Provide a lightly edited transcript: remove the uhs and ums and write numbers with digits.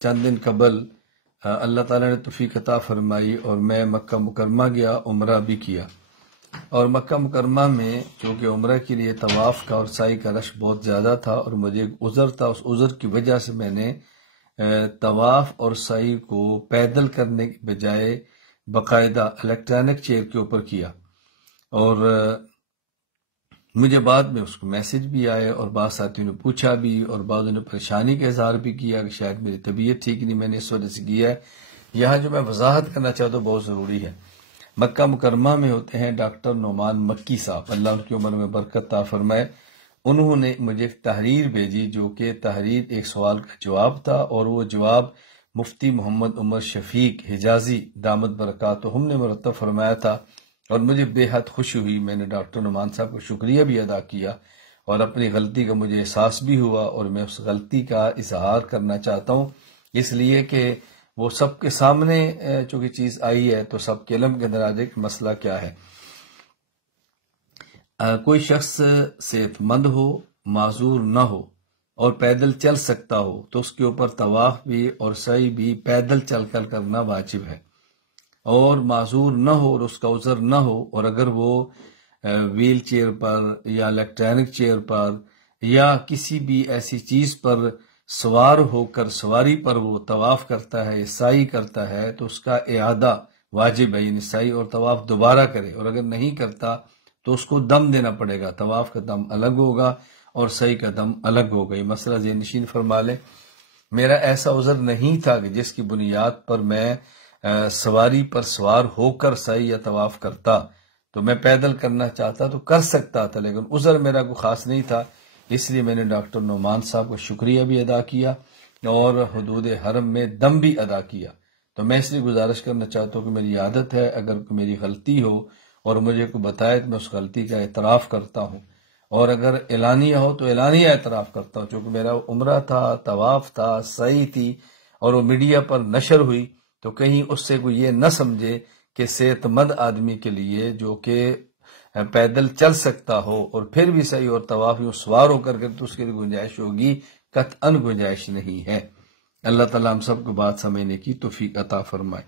چند دن قبل اللہ تعالیٰ نے توفیق عطا فرمائی اور میں مکہ مکرمہ گیا، عمرہ بھی کیا۔ اور مکہ مکرمہ میں چونکہ عمرہ کے لیے طواف کا اور سعی کا رش بہت زیادہ تھا اور مجھے ایک عذر تھا، اس عذر کی وجہ سے میں نے طواف اور سعی کو پیدل کرنے کے بجائے باقاعدہ الیکٹرانک چیئر کے اوپر کیا۔ اور مجھے بعد میں اس کو میسج بھی آئے اور بعض ساتھیوں نے پوچھا بھی اور بعضوں نے پریشانی کا اظہار بھی کیا کہ شاید میری طبیعت ٹھیک نہیں، میں نے اس وجہ سے کیا ہے۔ یہاں جو میں وضاحت کرنا چاہتا ہوں بہت ضروری ہے۔ مکہ مکرمہ میں ہوتے ہیں ڈاکٹر نعمان مکی صاحب، اللہ ان کی عمر میں برکت عطا فرمائے۔ انہوں نے مجھے ایک تحریر بھیجی جو کہ تحریر ایک سوال کا جواب تھا، اور وہ جواب مفتی محمد عمر شفیق حجازی دامت برکاتہم نے مرتب فرمایا تھا، اور مجھے بے حد خوشی ہوئی۔ میں نے ڈاکٹر نعمان صاحب کو شکریہ بھی ادا کیا اور اپنی غلطی کا مجھے احساس بھی ہوا، اور میں اس غلطی کا اظہار کرنا چاہتا ہوں، اس لیے کہ وہ سب کے سامنے چونکہ چیز آئی ہے تو سب کے علم کے اندر آ جائے کہ مسئلہ کیا ہے۔ کوئی شخص صحت مند ہو، معذور نہ ہو اور پیدل چل سکتا ہو تو اس کے اوپر طواف بھی اور سعی بھی پیدل چل کر کرنا واجب ہے، اور معذور نہ ہو اور اس کا عذر نہ ہو، اور اگر وہ ویل چیئر پر یا الیکٹرانک چیئر پر یا کسی بھی ایسی چیز پر سوار ہو کر سواری پر وہ طواف کرتا ہے یا سعی کرتا ہے تو اس کا اعادہ واجب ہے، یعنی سعی اور طواف دوبارہ کرے، اور اگر نہیں کرتا تو اس کو دم دینا پڑے گا، طواف کا دم الگ ہوگا اور سعی کا دم الگ ہوگا۔ یہ مسئلہ ذہن نشین فرما لیں۔ میرا ایسا عذر نہیں تھا کہ جس کی بنیاد پر میں سواری پر سوار ہو کر سعی یا طواف کرتا، تو میں پیدل کرنا چاہتا تو کر سکتا تھا، لیکن عذر میرا کوئی خاص نہیں تھا، اس لیے میں نے ڈاکٹر نعمان صاحب کو شکریہ بھی ادا کیا اور حدود حرم میں دم بھی ادا کیا۔ تو میں اس لیے گزارش کرنا چاہتا ہوں کہ میری عادت ہے اگر میری غلطی ہو اور مجھے کوئی بتائے تو میں اس غلطی کا اعتراف کرتا ہوں، اور اگر اعلانیہ ہو تو اعلانیہ اعتراف کرتا ہوں، چونکہ میرا عمرہ تھا، طواف تھا، سعی تھی، اور وہ میڈیا پر نشر ہوئی تو کہیں اس سے کوئی یہ نہ سمجھے کہ صحت مند آدمی کے لیے جو کہ پیدل چل سکتا ہو اور پھر بھی سعی اور طواف یوں سوار ہو کر کے تو اس کے لیے گنجائش ہوگی، قطعاً گنجائش نہیں ہے۔ اللہ تعالیٰ ہم سب کو بات سمجھنے کی توفیق عطا فرمائے۔